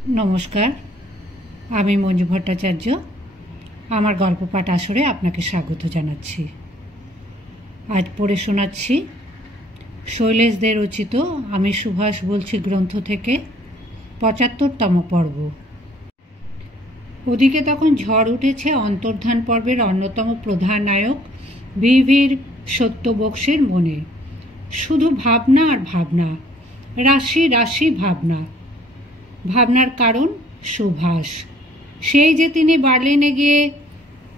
नमस्कार, आमी मंजू भट्टाचार्य। आमार गल्प पाठ आसरे आपनाके स्वागत जानाच्छि। आज पढ़े शोनाच्छि शैलेश दे रचित आमी सुभाष बोलछि ग्रंथ थेके ৭৫तम पर्व। ओदिके तखन झड़ उठेছে अंतर्धान पर्वेर अन्यतम प्रधान नायक বিভির সত্যবংশের মনে। शुधु भावना और भावना, राशि राशि भावना। भावनार कारण सुभाष। सेई जे तिनि बार्लिने गिये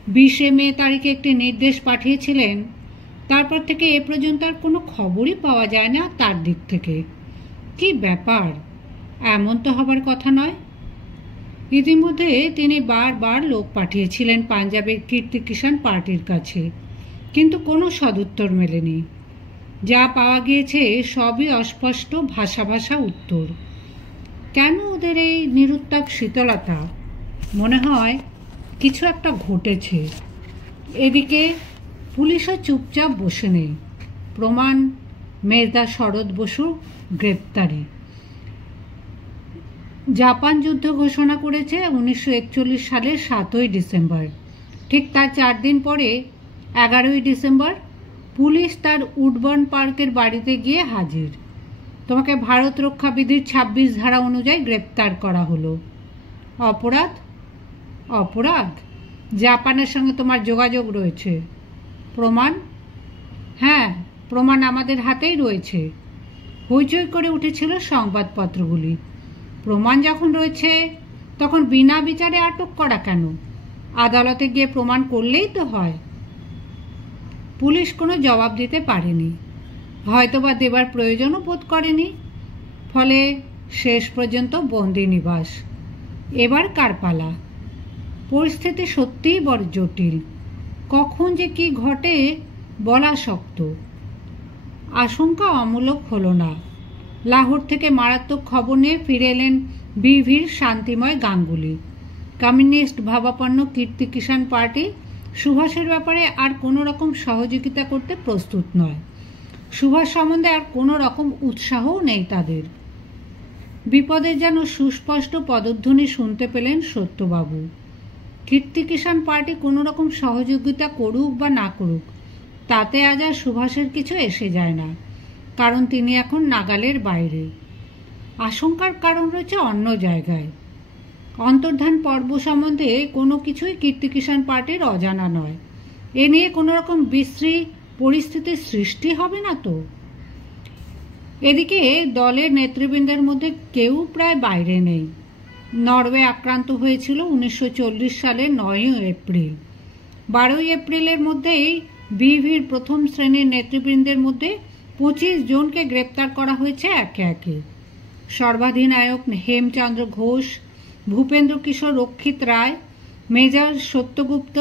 20 मे तारीखे एकटी निर्देश पाठिয়েছিলেন, তারপর থেকে এ পর্যন্ত আর কোনো খবরই পাওয়া যায় না তার দিক থেকে। কি ব্যাপার, এমন তো হবার কথা নয়। ইতিমধ্যে তিনি বারবার লোক পাঠিয়েছিলেন পাঞ্জাবের কীর্তি কিষাণ পার্টির কাছে, কিন্তু কোনো সদুত্তর মেলেনি। যা পাওয়া গিয়েছে সবই অস্পষ্ট ভাষা ভাষা উত্তর। কেন ওদের এই নিরুত্তাপ শীতলতা? মনে হয় কিছু একটা ঘটেছে। এদিকে পুলিশও চুপচাপ বসে নেই। প্রমাণ মেজদা শরৎ বসু গ্রেপ্তারি। জাপান যুদ্ধ ঘোষণা করেছে 1941 সালের 7ই ডিসেম্বর। ঠিক তার 4 দিন পরে 11ই ডিসেম্বর পুলিশ তার উডবর্ন পার্কের বাড়িতে গিয়ে হাজির। তোমাকে ভারত রক্ষা বিধির 26 ধারা অনুযায়ী গ্রেপ্তার করা হলো। অপরাধ? অপরাধ? জাপানের সঙ্গে তোমার যোগাযোগ রয়েছে। প্রমাণ? হ্যাঁ, প্রমাণ আমাদের হাতেই রয়েছে। হইচই করে উঠেছিল সংবাদপত্রগুলি। প্রমাণ যখন রয়েছে তখন বিনা বিচারে আটক করা কেন? আদালতে গিয়ে প্রমাণ করলেই তো হয়। পুলিশ কোনো জবাব দিতে পারেনি, হয়তোবা দেবার প্রয়োজনও বোধ করেনি। ফলে শেষ পর্যন্ত বন্দি নিবাস। এবার কার পালা? পরিস্থিতি সত্যিই বড় জটিল। কখন যে কি ঘটে বলা শক্ত। আশঙ্কা অমূলক হলো না। লাহোর থেকে মারাত্মক খবর নিয়ে ফিরে এলেন বিভির শান্তিময় গাঙ্গুলি। কমিউনিস্ট ভাবাপন্ন কীর্তি কিষাণ পার্টি সুভাষের ব্যাপারে আর কোনো রকম সহযোগিতা করতে প্রস্তুত নয়। সুভাষ সম্বন্ধে আর কোনো রকম উৎসাহও নেই তাদের। বিপদের যেন সুস্পষ্ট পদধ্বনি শুনতে পেলেন সত্যবাবু। কীর্তি কিষাণ পার্টি কোনো রকম সহযোগিতা করুক বা না করুক, তাতে আজ আর সুভাষের কিছু এসে যায় না, কারণ তিনি এখন নাগালের বাইরে। আশঙ্কার কারণ রয়েছে অন্য জায়গায়। অন্তর্ধান পর্ব সম্বন্ধে কোনো কিছুই কীর্তি কিষাণ পার্টির অজানা নয়। এ নিয়ে কোনো রকম বিশ্রী পরিস্থিতির সৃষ্টি হবে না তো? এদিকে দলের নেতৃবৃন্দের মধ্যে কেউ প্রায় বাইরে নেই। নরওয়ে আক্রান্ত হয়েছিল 1940 সালের 9ই এপ্রিল। 12ই এপ্রিলের মধ্যেই বিভির প্রথম শ্রেণীর নেতৃবৃন্দের মধ্যে 25 জনকে গ্রেপ্তার করা হয়েছে একে একে। সর্বাধিনায়ক হেমচন্দ্র ঘোষ, ভূপেন্দ্র কিশোর রক্ষিত রায়, মেজর সত্যগুপ্ত,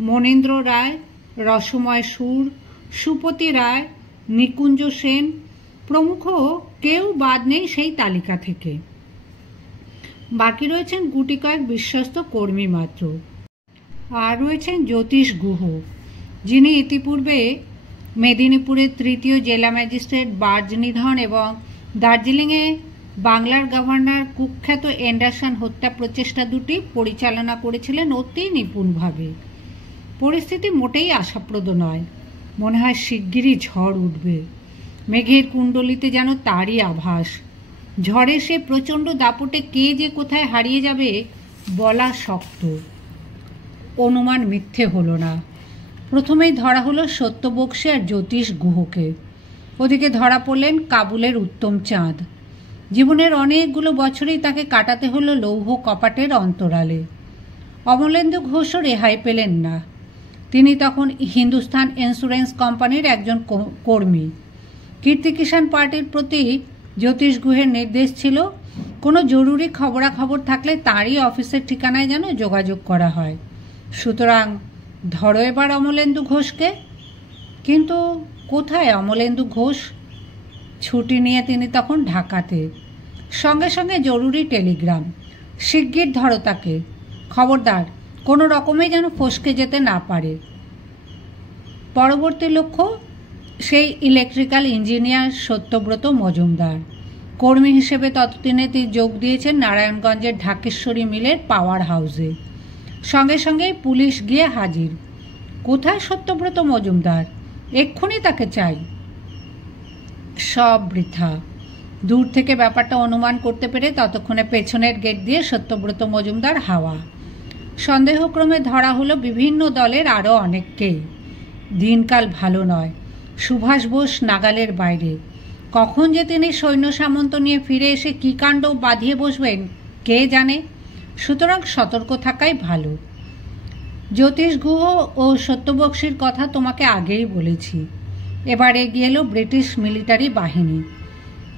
মনীন্দ্র রায়, রসময় সুর, সুপতি রায়, নিকুঞ্জ সেন প্রমুখ কেউ বাদ নেই সেই তালিকা থেকে। বাকি রয়েছেন গুটি কয়েক বিশ্বস্ত কর্মী মাত্র। আর রয়েছেন জ্যোতিষ গুহ, যিনি ইতিপূর্বে মেদিনীপুরের 3য় জেলা ম্যাজিস্ট্রেট বার্জনিধন এবং দার্জিলিংয়ে বাংলার গভর্নর কুখ্যাত এন্ডারসন হত্যা প্রচেষ্টা দুটি পরিচালনা করেছিলেন অতি নিপুণভাবে। পরিস্থিতি মোটেই আশাপ্রদ নয়। মনে হয় শিগগিরই ঝড় উঠবে। মেঘের কুণ্ডলিতে যেন তারই আভাস। ঝড়ে সে প্রচণ্ড দাপটে কে যে কোথায় হারিয়ে যাবে বলা শক্ত। অনুমান মিথ্যে হলো না। প্রথমেই ধরা হলো সত্যবংশী আর জ্যোতিষ গুহকে। ওদিকে ধরা পড়লেন কাবুলের উত্তম চাঁদ। জীবনের অনেকগুলো বছরেই তাকে কাটাতে হলো লৌহ কপাটের অন্তরালে। অমলেন্দু ঘোষও রেহাই পেলেন না। তিনি তখন হিন্দুস্তান ইন্স্যুরেন্স কোম্পানির একজন কর্মী। কীর্তি কিষাণ পার্টির প্রতি জ্যোতিষ গুহের নির্দেশ ছিল কোনো জরুরি খবরাখবর থাকলে তাঁরই অফিসের ঠিকানায় যেন যোগাযোগ করা হয়। সুতরাং ধরো এবার অমলেন্দু ঘোষকে। কিন্তু কোথায় অমলেন্দু ঘোষ? ছুটি নিয়ে তিনি তখন ঢাকাতে। সঙ্গে সঙ্গে জরুরি টেলিগ্রাম, শিগগির ধরো তাকে, খবরদার কোনো রকমে যেন ফসকে যেতে না পারে। পরবর্তী লক্ষ্য সেই ইলেকট্রিক্যাল ইঞ্জিনিয়ার সত্যব্রত মজুমদার। কর্মী হিসেবে ততদিনে তিনি যোগ দিয়েছেন নারায়ণগঞ্জের ঢাকেশ্বরী মিলের পাওয়ার হাউসে। সঙ্গে সঙ্গে পুলিশ গিয়ে হাজির। কোথায় সত্যব্রত মজুমদার? এক্ষুনি তাকে চাই। সব বৃথা। দূর থেকে ব্যাপারটা অনুমান করতে পেরে ততক্ষণে পেছনের গেট দিয়ে সত্যব্রত মজুমদার হাওয়া। সন্দেহক্রমে ধরা হলো বিভিন্ন দলের আরও অনেককেই। দিনকাল ভালো নয়। সুভাষ বোস নাগালের বাইরে। কখন যে তিনি সৈন্য সামন্ত নিয়ে ফিরে এসে কী কাণ্ড বাঁধিয়ে বসবেন কে জানে। সুতরাং সতর্ক থাকাই ভালো। জ্যোতিষ গুহ ও সত্যবক্সীর কথা তোমাকে আগেই বলেছি। এবার এগিয়ে এলো ব্রিটিশ মিলিটারি বাহিনী।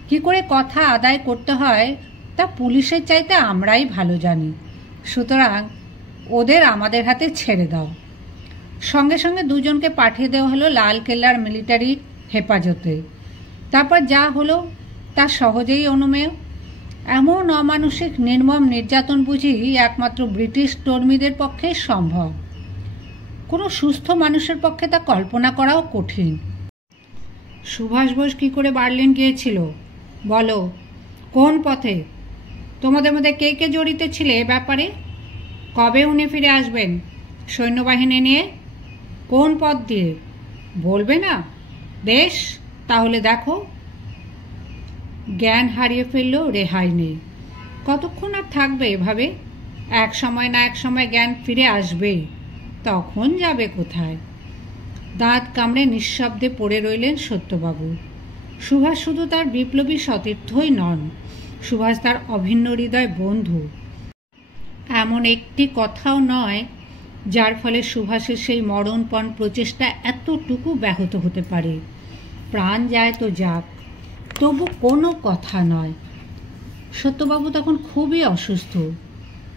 কি করে কথা আদায় করতে হয় তা পুলিশের চাইতে আমরাই ভালো জানি। সুতরাং ওদের আমাদের হাতে ছেড়ে দাও। সঙ্গে সঙ্গে দুজনকে পাঠিয়ে দেওয়া হলো লালকেল্লার মিলিটারি হেফাজতে। তারপর যা হলো তা সহজেই অনুমেয়। এমন অমানসিক নির্মম নির্যাতন বুঝি একমাত্র ব্রিটিশ কর্মীদের পক্ষে সম্ভব। কোনো সুস্থ মানুষের পক্ষে তা কল্পনা করাও কঠিন। সুভাষ বোস কী করে বার্লিন গিয়েছিল বলো? কোন পথে? তোমাদের মধ্যে কে কে জড়িত ছিলে এ ব্যাপারে? কবে উনি ফিরে আসবেন সৈন্যবাহিনী নিয়ে? কোন পথ দিয়ে? বলবে না? বেশ, তাহলে দেখো। জ্ঞান হারিয়ে ফেললেও রেহাই নেই। কতক্ষণ আর থাকবে এভাবে? এক সময় না এক সময় জ্ঞান ফিরে আসবেই। তখন যাবে কোথায়? দাঁত কামড়ে নিঃশব্দে পড়ে রইলেন সত্যবাবু। সুভাষ শুধু তার বিপ্লবী সতীর্থই নন, সুভাষ তার অভিন্ন হৃদয় বন্ধু। এমন একটি কথাও নয় যার ফলে সুভাষের সেই মরণপণ প্রচেষ্টা এতটুকু ব্যাহত হতে পারে। প্রাণ যায় তো যাক, তবু কোনো কথা নয়। সত্যবাবু তখন খুবই অসুস্থ।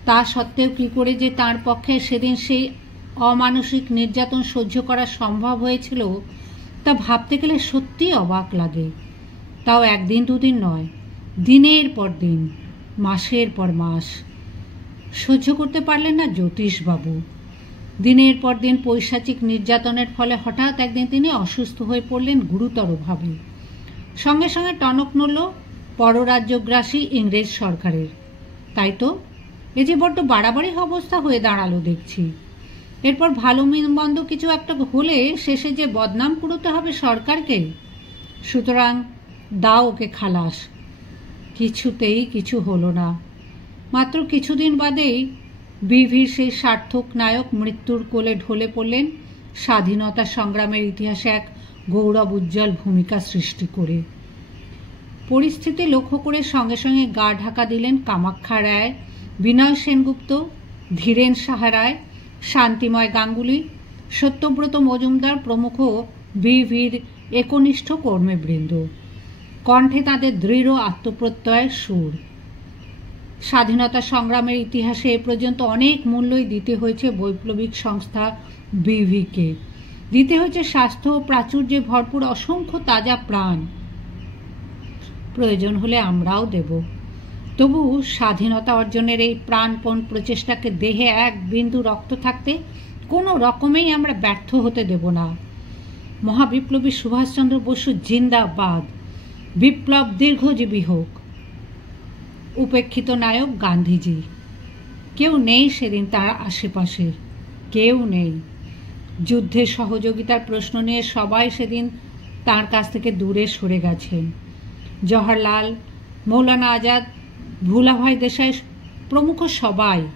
তা সত্ত্বেও কী করে যে তাঁর পক্ষে সেদিন সেই অমানসিক নির্যাতন সহ্য করা সম্ভব হয়েছিল তা ভাবতে গেলে সত্যিই অবাক লাগে। তাও একদিন দুদিন নয়, দিনের পর দিন, মাসের পর মাস। সহ্য করতে পারলেন না জ্যোতিষবাবু। দিনের পর দিন পৈশাচিক নির্যাতনের ফলে হঠাৎ একদিন তিনি অসুস্থ হয়ে পড়লেন গুরুতরভাবে। সঙ্গে সঙ্গে টনক নড়ল পররাজ্যগ্রাসী ইংরেজ সরকারের। তাই তো এ যে বড্ড বাড়াবাড়ি অবস্থা হয়ে দাঁড়ালো দেখছি। এরপর ভালো মন্দ কিছু একটা হলে শেষে যে বদনাম কুড়োতে হবে সরকারকে। সুতরাং দাও ওকে খালাস। কিছুতেই কিছু হলো না। মাত্র কিছুদিন বাদেই বিভির সেই সার্থক নায়ক মৃত্যুর কোলে ঢলে পড়লেন স্বাধীনতা সংগ্রামের ইতিহাসে এক গৌরব উজ্জ্বল ভূমিকা সৃষ্টি করে। পরিস্থিতি লক্ষ্য করে সঙ্গে সঙ্গে গা ঢাকা দিলেন কামাখ্যা রায়, বিনয় সেনগুপ্ত, ধীরেন সাহা রায়, শান্তিময় গাঙ্গুলি, সত্যব্রত মজুমদার প্রমুখ বিভির একনিষ্ঠ কর্মীবৃন্দ। কণ্ঠে তাদের দৃঢ় আত্মপ্রত্যয়ের সুর। স্বাধীনতা সংগ্রামের ইতিহাসে এ পর্যন্ত অনেক মূল্যই দিতে হয়েছে বৈপ্লবিক সংস্থা বিভিকে। দিতে হয়েছে স্বাস্থ্য ও প্রাচুর্যে ভরপুর অসংখ্য তাজা প্রাণ। প্রয়োজন হলে আমরাও দেব। তবু স্বাধীনতা অর্জনের এই প্রাণপণ প্রচেষ্টাকে দেহে এক বিন্দু রক্ত থাকতে কোনো রকমেই আমরা ব্যর্থ হতে দেব না। মহাবিপ্লবী সুভাষচন্দ্র বসু জিন্দাবাদ। বিপ্লব দীর্ঘজীবী হোক। উপেক্ষিত নায়ক গান্ধীজি। কেউ নেই সেদিন তার আশেপাশে, কেউ নেই। যুদ্ধে সহযোগিতার প্রশ্ন নিয়ে সবাই সেদিন তার কাছ থেকে দূরে সরে গেছেন। জওহরলাল, মৌলানা আজাদ, ভুলাভাই দেশাই প্রমুখ সবাই।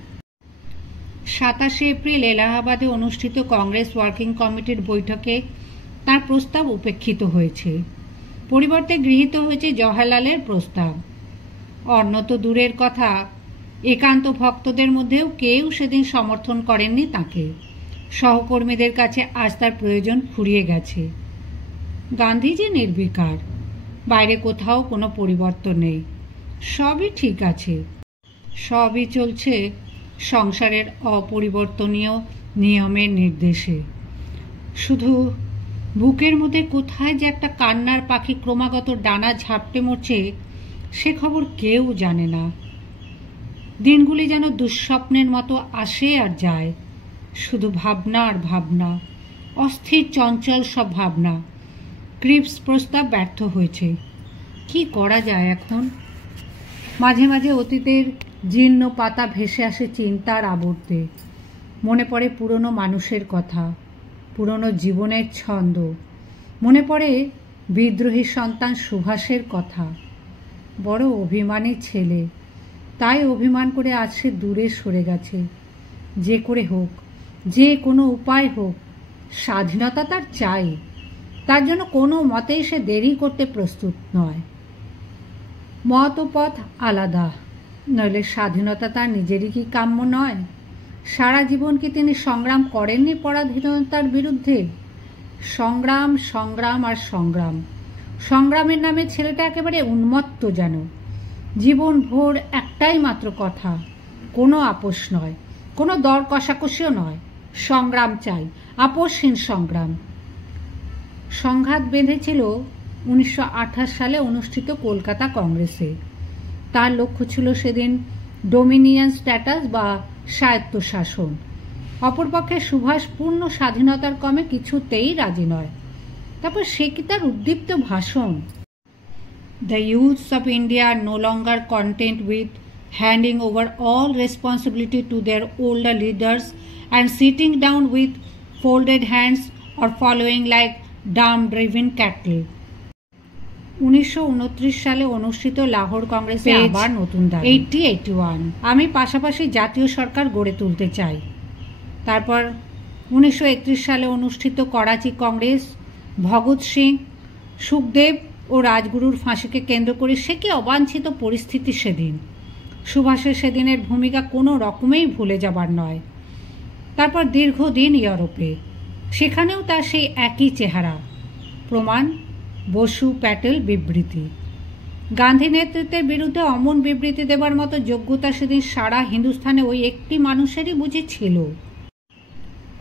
27 এপ্রিল এলাহাবাদে অনুষ্ঠিত কংগ্রেস ওয়ার্কিং কমিটির বৈঠকে তার প্রস্তাব উপেক্ষিত হয়েছে। পরিবর্তে গৃহীত হয়েছে জওহরলালের প্রস্তাব। অন্য তো দূরের কথা, একান্ত ভক্তদের মধ্যেও কেউ সেদিন সমর্থন করেননি তাকে। সহকর্মীদের কাছে আজ তার প্রয়োজন ফুরিয়ে গেছে। গান্ধীজি নির্বিকার। বাইরে কোথাও কোনো পরিবর্তন নেই। সবই ঠিক আছে। সবই চলছে সংসারের অপরিবর্তনীয় নিয়মের নির্দেশে। শুধু বুকের মধ্যে কোথায় যে একটা কান্নার পাখি ক্রমাগত ডানা ঝাপটে মরছে সে খবর কেউ জানে না। দিনগুলি যেন দুঃস্বপ্নের মতো আসে আর যায়। শুধু ভাবনা আর ভাবনা, অস্থির চঞ্চল সব ভাবনা। ক্রিপস প্রস্তাব ব্যর্থ হয়েছে। কি করা যায় এখন? মাঝে মাঝে অতীতের জীর্ণ পাতা ভেসে আসে চিন্তার আবর্তে। মনে পড়ে পুরনো মানুষের কথা, পুরনো জীবনের ছন্দ। মনে পড়ে বিদ্রোহী সন্তান সুভাষের কথা। বড় অভিমানী ছেলে, তাই অভিমান করে আজ সে দূরে সরে গেছে। যে করে হোক, যে কোনো উপায় হোক, স্বাধীনতা তার চাই। তার জন্য কোনো মতেই সে দেরি করতে প্রস্তুত নয়। মত ও পথ আলাদা, নইলে স্বাধীনতা তার নিজেরই কি কাম্য নয়? সারা জীবন কি তিনি সংগ্রাম করেননি পরাধীনতার বিরুদ্ধে? সংগ্রাম, সংগ্রাম আর সংগ্রাম। সংগ্রামের নামে ছেলেটা একেবারে উন্মত্ত যেন। জীবন ভোর একটাই মাত্র কথা, কোনো আপোষ নয়, কোনো দর কষাকষিও নয়। সংগ্রাম চাই, আপোষহীন সংগ্রাম। সংঘাত বেঁধেছিল 1928 সালে অনুষ্ঠিত কলকাতা কংগ্রেসে। তার লক্ষ্য ছিল সেদিন ডোমিনিয়ন স্ট্যাটাস বা স্বায়ত্তশাসন। অপরপক্ষে সুভাষ পূর্ণ স্বাধীনতার কমে কিছুতেই রাজি নয়। তারপর সে কি তার উদ্দীপ্ত ভাষণ, "The youths of India are no longer content with handing over all responsibility to their older leaders and sitting down with folded hands or following like dumb-driven cattle." 1929 সালে অনুষ্ঠিত লাহোর কংগ্রেসে আবার নতুন দাবি 81। আমি পাশাপাশি জাতীয় সরকার গড়ে তুলতে চাই। তারপর 1931 সালে অনুষ্ঠিত করাচি কংগ্রেস, ভগৎ সিং, সুখদেব ও রাজগুরুর ফাঁসিকে কেন্দ্র করে সে কি অবাঞ্ছিত পরিস্থিতি সেদিন। সুভাষের সেদিনের ভূমিকা কোনো রকমেই ভুলে যাবার নয়। তারপর দীর্ঘদিন ইউরোপে, সেখানেও তার সেই একই চেহারা। প্রমাণ বসু প্যাটেল বিবৃতি। গান্ধী নেতৃত্বের বিরুদ্ধে অমন বিবৃতি দেবার মতো যোগ্যতা সেদিন সারা হিন্দুস্থানে ওই একটি মানুষেরই বুঝি ছিল।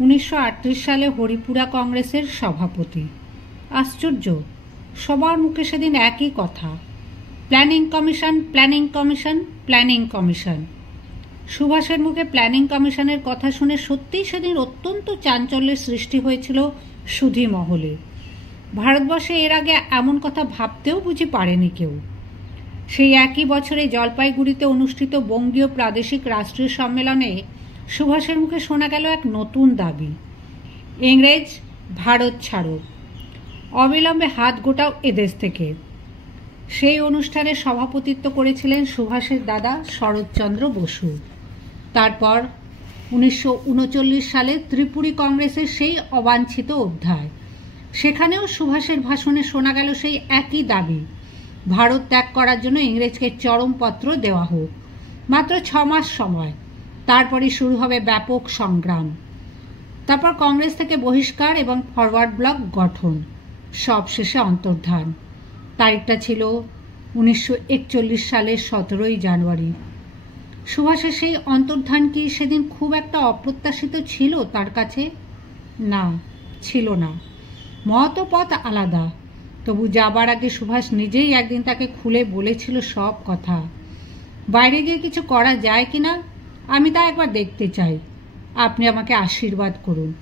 1938 সালে হরিপুরা কংগ্রেসের সভাপতি। আশ্চর্য, সবার মুখে সেদিন একই কথা, planning commission, planning commission, planning commission. সুভাষের মুখে প্ল্যানিং কমিশনের কথা শুনে সত্যিই সেদিন অত্যন্ত চাঞ্চল্যের সৃষ্টি হয়েছিল সুধী মহলে। ভারতবর্ষে এর আগে এমন কথা ভাবতেও বুঝি পারেনি কেউ। সেই একই বছরে জলপাইগুড়িতে অনুষ্ঠিত বঙ্গীয় প্রাদেশিক রাষ্ট্রীয় সম্মেলনে সুভাষের মুখে শোনা গেল এক নতুন দাবি, ইংরেজ ভারত ছাড়ো, অবিলম্বে হাত গোটাও এদেশ থেকে। সেই অনুষ্ঠানে সভাপতিত্ব করেছিলেন সুভাষের দাদা শরৎচন্দ্র বসু। তারপর 1939 সালে ত্রিপুরী কংগ্রেসের সেই অবাঞ্ছিত অধ্যায়, সেখানেও সুভাষের ভাষণে শোনা গেল সেই একই দাবি, ভারত ত্যাগ করার জন্য ইংরেজকে চরমপত্র দেওয়া হোক। মাত্র 6 মাস সময়, তারপরই শুরু হবে ব্যাপক সংগ্রাম। তারপর কংগ্রেস থেকে বহিষ্কার এবং ফরওয়ার্ড ব্লক গঠন, সবশেষে অন্তর্ধান। তারিখটা ছিল 1941 সালের 17 জানুয়ারি। সুভাষের সেই অন্তর্ধান কি সেদিন খুব একটা অপ্রত্যাশিত ছিল তার কাছে? না, ছিল না। মত ও পথ আলাদা, তবু যাবার আগে সুভাষ নিজেই একদিন তাকে খুলে বলেছিল সব কথা। বাইরে গিয়ে কিছু করা যায় কিনা আমি তা একবার দেখতে চাই, আপনি আমাকে আশীর্বাদ করুন।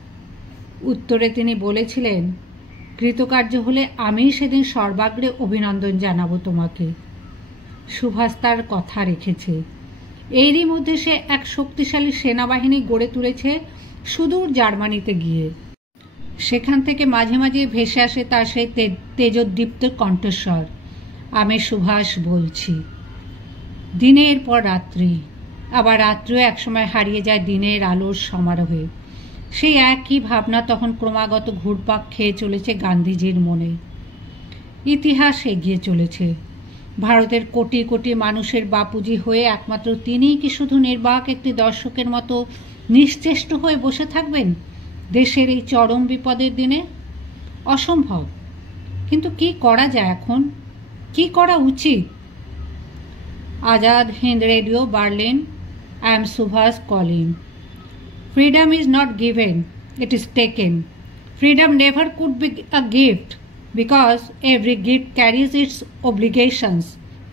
উত্তরে তিনি বলেছিলেন, কৃতকার্য হলে আমি সেদিন সর্বাগ্রে অভিনন্দন জানাবো তোমাকে। সুভাষ তার কথা রেখেছে। এরই মধ্যে সে এক শক্তিশালী সেনাবাহিনী গড়ে তুলেছে সুদূর জার্মানিতে গিয়ে। সেখান থেকে মাঝে মাঝে ভেসে আসে তার সেই তেজোদ্দীপ্ত কণ্ঠস্বর, আমি সুভাষ বলছি। দিনের পর রাত্রি, আবার রাত্রিও একসময় হারিয়ে যায় দিনের আলোর সমারোহে। সেই একই ভাবনা তখন ক্রমাগত ঘুরপাক খেয়ে চলেছে গান্ধীজির মনে। ইতিহাস এগিয়ে চলেছে। ভারতের কোটি কোটি মানুষের বাপুজি হয়ে একমাত্র তিনিই কি শুধু নির্বাক একটি দর্শকের মতো নিশ্চেষ্ট হয়ে বসে থাকবেন দেশের এই চরম বিপদের দিনে? অসম্ভব। কিন্তু কি করা যায় এখন? কি করা উচিত? Azad Hind radio, Berlin. I am Subhash calling. Freedom is not given, it is taken. Freedom never could be a gift because every gift carries its obligations,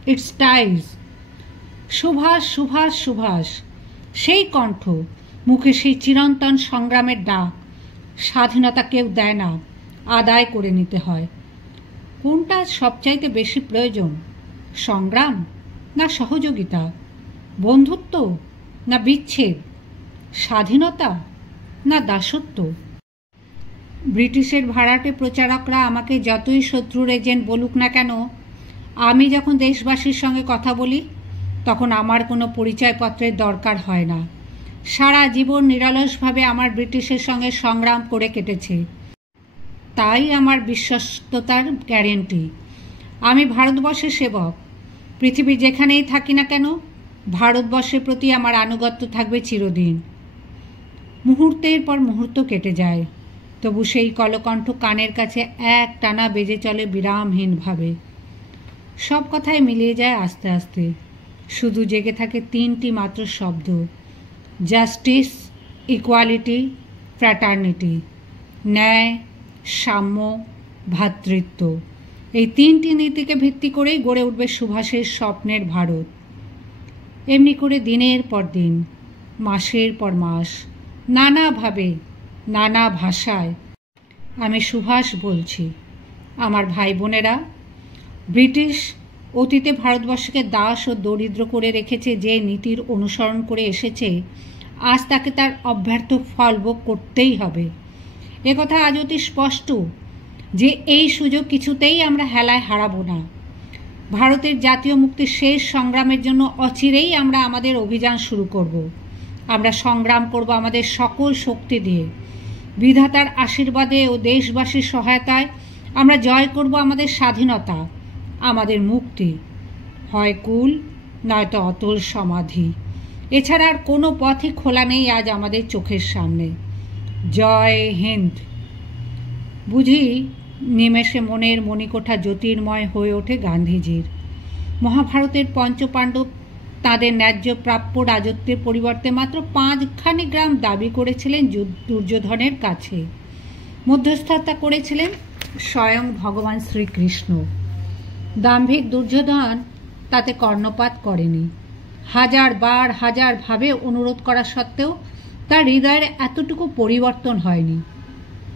its ties. Subhash, Subhash, Subhash, সেই কণ্ঠ, মুখে সেই চিরন্তন সংগ্রামের ডাক। স্বাধীনতা কেউ দেয় না, আদায় করে নিতে হয়। কোনটা সবচাইতে বেশি প্রয়োজন, সংগ্রাম না সহযোগিতা, বন্ধুত্ব না বিচ্ছেদ, স্বাধীনতা না দাসত্ব? ব্রিটিশের ভাড়াটে প্রচারকরা আমাকে যতই শত্রুর এজেন্ট বলুক না কেন, আমি যখন দেশবাসীর সঙ্গে কথা বলি তখন আমার কোনো পরিচয়পত্রের দরকার হয় না। সারা জীবন নিরলসভাবে আমার ব্রিটিশের সঙ্গে সংগ্রাম করে কেটেছে, তাই আমার বিশ্বস্ততার গ্যারেন্টি। আমি ভারতবর্ষের সেবক। পৃথিবীর যেখানেই থাকি না কেন, ভারতবর্ষের প্রতি আমার আনুগত্য থাকবে চিরদিন। মুহূর্তের পর মুহূর্ত কেটে যায়, তবু সেই কলকণ্ঠ কানের কাছে এক টানা বেজে চলে বিরামহীনভাবে। সব কথায় মিলিয়ে যায় আস্তে আস্তে, শুধু জেগে থাকে তিনটি মাত্র শব্দ: জাস্টিস, ইকুয়ালিটি, ফ্র্যাটার্নিটি। ন্যায়, সাম্য, ভ্রাতৃত্ব। এই তিনটি নীতিকে ভিত্তি করেই গড়ে উঠবে সুভাষের স্বপ্নের ভারত। এমনি করে দিনের পর দিন, মাসের পর মাস, নানাভাবে, নানা ভাষায় আমি সুভাষ বলছি। আমার ভাই বোনেরা, ব্রিটিশ অতীতে ভারতবর্ষকে দাস ও দরিদ্র করে রেখেছে যে নীতির অনুসরণ করে এসেছে, আজ তাকে তার অব্যর্থ ফল ভোগ করতেই হবে। একথা আজ অতি স্পষ্ট যে এই সুযোগ কিছুতেই আমরা হেলায় হারাবো না। ভারতের জাতীয় মুক্তির শেষ সংগ্রামের জন্য অচিরেই আমরা আমাদের অভিযান শুরু করব। আমরা সংগ্রাম করব আমাদের সকল শক্তি দিয়ে। বিধাতার আশীর্বাদে ও দেশবাসীর সহায়তায় আমরা জয় করব আমাদের স্বাধীনতা, আমাদের মুক্তি। হয় কুল, নয়তো অতল সমাধি। এছাড়া আর কোনো পথই খোলা নেই আজ আমাদের চোখের সামনে। জয় হিন্দ। বুঝি নিমেষে মনের মণিকোঠা জ্যোতির্ময় হয়ে ওঠে গান্ধীজির। মহাভারতের পঞ্চপাণ্ডব তাদের ন্যায্য প্রাপ্য রাজত্বের পরিবর্তে মাত্র 5খানি গ্রাম দাবি করেছিলেন দুর্যোধনের কাছে। মধ্যস্থতা করেছিলেন স্বয়ং ভগবান শ্রীকৃষ্ণ। দাম্ভিক দুর্যোধন তাতে কর্ণপাত করেনি। হাজারভাবে অনুরোধ করা সত্ত্বেও তার হৃদয়ের এতটুকু পরিবর্তন হয়নি।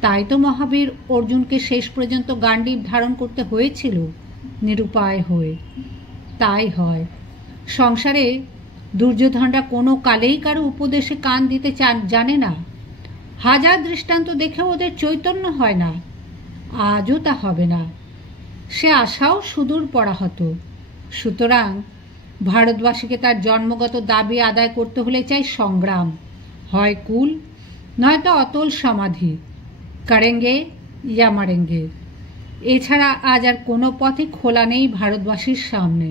তাই তো মহাবীর অর্জুনকে শেষ পর্যন্ত গান্ডীব ধারণ করতে হয়েছিল নিরুপায় হয়ে। তাই হয়, সংসারে দুর্যোধনরা কোনো কালেই কারো উপদেশে কান দিতে জানে না। হাজার দৃষ্টান্ত দেখেও ওদের চৈতন্য হয় না। আজও তা হবে না। সে আশাও সুদূর পরাহত। সুতরাং ভারতবাসীকে তার জন্মগত দাবি আদায় করতে হলে চাই সংগ্রাম। হয় কুল, নয়তো অতল সমাধি। করেঙ্গে ইয়া মরেঙ্গে। এছাড়া আজ আর কোনো পথই খোলা নেই ভারতবাসীর সামনে।